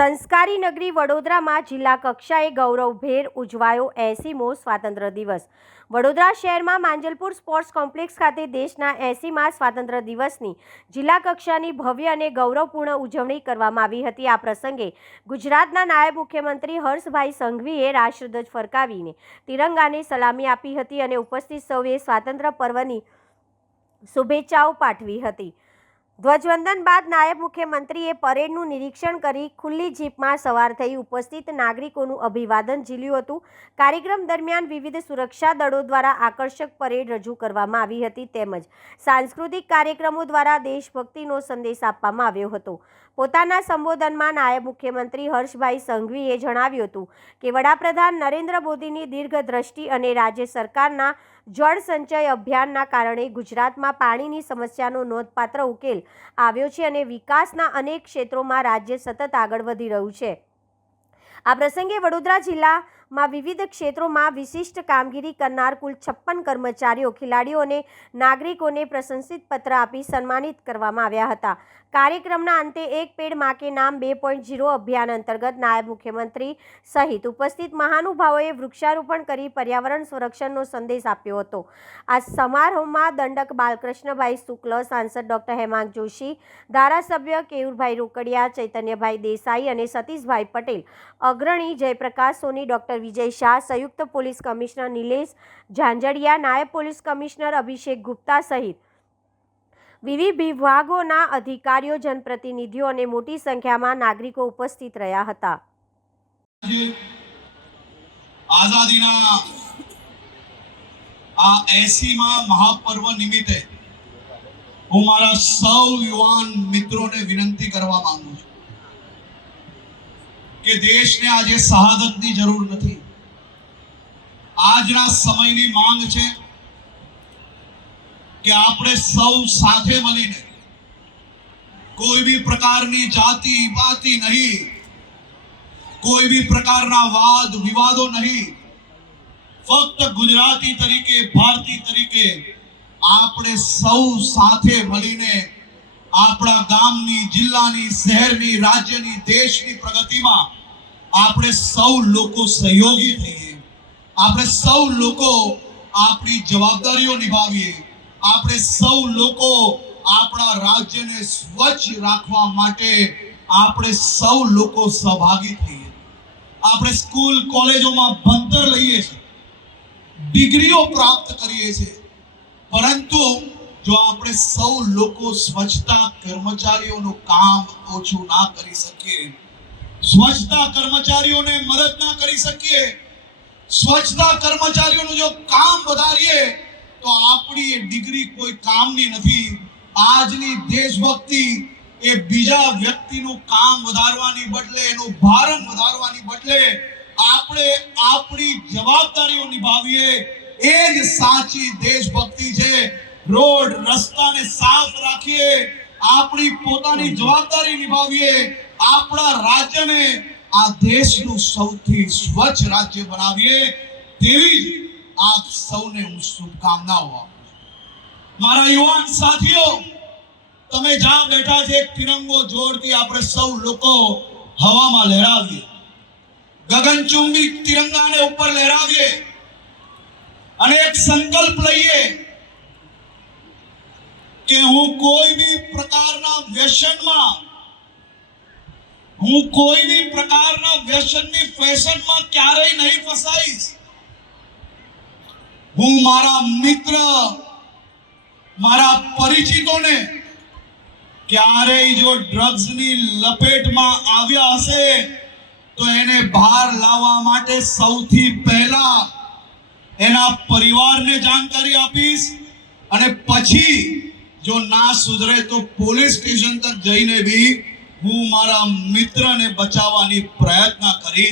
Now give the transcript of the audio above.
સંસ્કારી નગરી વડોદરામાં જિલ્લા કક્ષાએ ગૌરવભેર ઉજવાયો 80મો સ્વાતંત્ર્ય દિવસ। વડોદરા શહેરમાં માંજલપુર સ્પોર્ટ્સ કોમ્પ્લેક્સ ખાતે દેશના 80મા સ્વાતંત્ર્ય દિવસની જિલ્લા કક્ષાની ભવ્ય અને ગૌરવપૂર્ણ ઉજવણી કરવામાં આવી હતી। આ પ્રસંગે ગુજરાતના નાયબ મુખ્યમંત્રી હર્ષભાઈ સંઘવીએ રાષ્ટ્રધ્વજ ફરકાવીને તિરંગાને સલામી આપી હતી અને ઉપસ્થિત સૌએ સ્વાતંત્ર્ય પર્વની શુભેચ્છાઓ પાઠવી હતી। ધ્વજવંદન બાદ નાયબ મુખ્યમંત્રીએ પરેડનું નિરીક્ષણ કરી ખુલ્લી જીપમાં સવાર થઈ ઉપસ્થિત નાગરિકોનું અભિવાદન ઝીલ્યું હતું। કાર્યક્રમ દરમિયાન વિવિધ સુરક્ષા દળો દ્વારા આકર્ષક પરેડ રજૂ કરવામાં આવી હતી તેમજ સાંસ્કૃતિક કાર્યક્રમો દ્વારા દેશભક્તિનો સંદેશ આપવામાં આવ્યો હતો। પોતાના સંબોધનમાં નાયબ મુખ્યમંત્રી હર્ષભાઈ સંઘવીએ જણાવ્યું હતું કે વડાપ્રધાન નરેન્દ્ર મોદીની દીર્ઘદ્રષ્ટિ અને રાજ્ય સરકારના જળ સંચય અભિયાનના કારણે ગુજરાતમાં પાણીની સમસ્યાનો નોંધપાત્ર ઉકેલ આવ્યો છે અને વિકાસના અનેક ક્ષેત્રોમાં રાજ્ય સતત આગળ વધી રહ્યું છે। આ પ્રસંગે વડોદરા જિલ્લામાં વિવિધ ક્ષેત્રોમાં વિશિષ્ટ કામગીરી કરનાર કુલ 56 કર્મચારીઓ, ખેલાડીઓ અને નાગરિકોને પ્રશંસિત પત્ર આપી સન્માનિત કરવામાં આવ્યા હતા। કાર્યક્રમના અંતે એક પેડ માં કે નામ 2.0 અભિયાન અંતર્ગત નાયબ મુખ્યમંત્રી સહિત ઉપસ્થિત મહાનુભાવોએ વૃક્ષારોપણ કરી પર્યાવરણ સંરક્ષણનો સંદેશ આપ્યો હતો। આ સમારોહમાં દંડક બાલકૃષ્ણભાઈ શુક્લ, સાંસદ ડોક્ટર હેમાંગ જોશી, ધારાસભ્ય કેયુરભાઈ રોકડિયા, ચૈતન્યભાઈ દેસાઈ અને સતીશભાઈ પટેલ, અગ્રણી જયપ્રકાશ સોની, ડોક્ટર વિજય શાહ, સંયુક્ત પોલીસ કમિશનર નિલેશ ઝાંઝડિયા, નાયબ પોલીસ કમિશનર અભિષેક ગુપ્તા સહિત વિવિધ વિભાગોના અધિકારીઓ, જનપ્રતિનિધિઓ અને મોટી સંખ્યામાં નાગરિકો ઉપસ્થિત રહ્યા હતા। આઝાદીના આ 80મા મહાપર્વ નિમિત્તે હું મારા સૌ યુવાન મિત્રોને વિનંતી કરવા માંગુ છું કે દેશને આજે શહાદતની જરૂર નથી। આજના સમયની માંગ છે કે આપણે સૌ સાથે મળીને કોઈ भी પ્રકારની જાતિ પાતિ નહીં, કોઈ भी પ્રકારના વાદ વિવાદો નહીં, ફક્ત ગુજરાતી તરીકે, ભારતીય તરીકે આપણે સૌ સાથે મળીને આપણા ગામની, જિલ્લાની, શહેરની, રાજ્યની, દેશની પ્રગતિમાં આપણે સૌ લોકો સહયોગી થઈએ। આપણે સૌ લોકો આપણી જવાબદારીઓ નિભાવીએ। આપણે સૌ લોકો આપણા રાજ્યને સ્વચ્છ રાખવા માટે આપણે સૌ લોકો સહભાગી થઈએ। આપણે સ્કૂલ કોલેજોમાં ભણતર લઈએ છીએ, ડિગ્રીઓ પ્રાપ્ત કરીએ છીએ, પરંતુ જો આપણે સૌ લોકો સ્વચ્છતા કર્મચારીઓનું કામ ઓછું ના કરી શકીએ, સ્વચ્છતા કર્મચારીઓને મદદ ના કરી શકીએ, સ્વચ્છતા કર્મચારીઓનું જો કામ વધારીએ તો આપણી એ ડિગ્રી કોઈ કામની નથી। આજની દેશભક્તિ એ બીજા વ્યક્તિનું કામ વધારવાની બદલે, એનું ભારણ વધારવાની બદલે આપણે આપણી જવાબદારીઓ નિભાવીએ, એ જ સાચી દેશભક્તિ છે। રોડ રસ્તાને સાફ રાખીએ, આપણી પોતાની જવાબદારી નિભાવીએ, આપણા રાજ્યને આ દેશનું સૌથી સ્વચ્છ રાજ્ય બનાવીએ, તેવી જ આપ સૌને હું શુભકામનાઓ આપું છું। મારા યુવાન સાથીઓ, તમે જ્યાં બેઠા છે, તિરંગો જોરથી આપણે સૌ લોકો હવામાં લહેરાવીએ, ગગનચુંબી તિરંગાને ઉપર લહેરાવીએ અને એક સંકલ્પ લઈએ કે હું કોઈ भी પ્રકારના વ્યસનમાં, હું કોઈ भी પ્રકારના વ્યસનની ફેશનમાં ક્યારેય નહીં ફસાઈશ। હું મારા મિત્ર, મારા પરિચિતોને ક્યારેય જો ડ્રગ્સની લપેટમાં આવ્યા હશે તો એને બહાર લાવવા માટે સૌથી પહેલા એના પરિવારને જાણકારી આપીશ અને પછી જો ના સુધરે તો પોલીસ સ્ટેશન તક જઈને भी હું મારા મિત્રને બચાવવાની પ્રયત્ન કરીશ।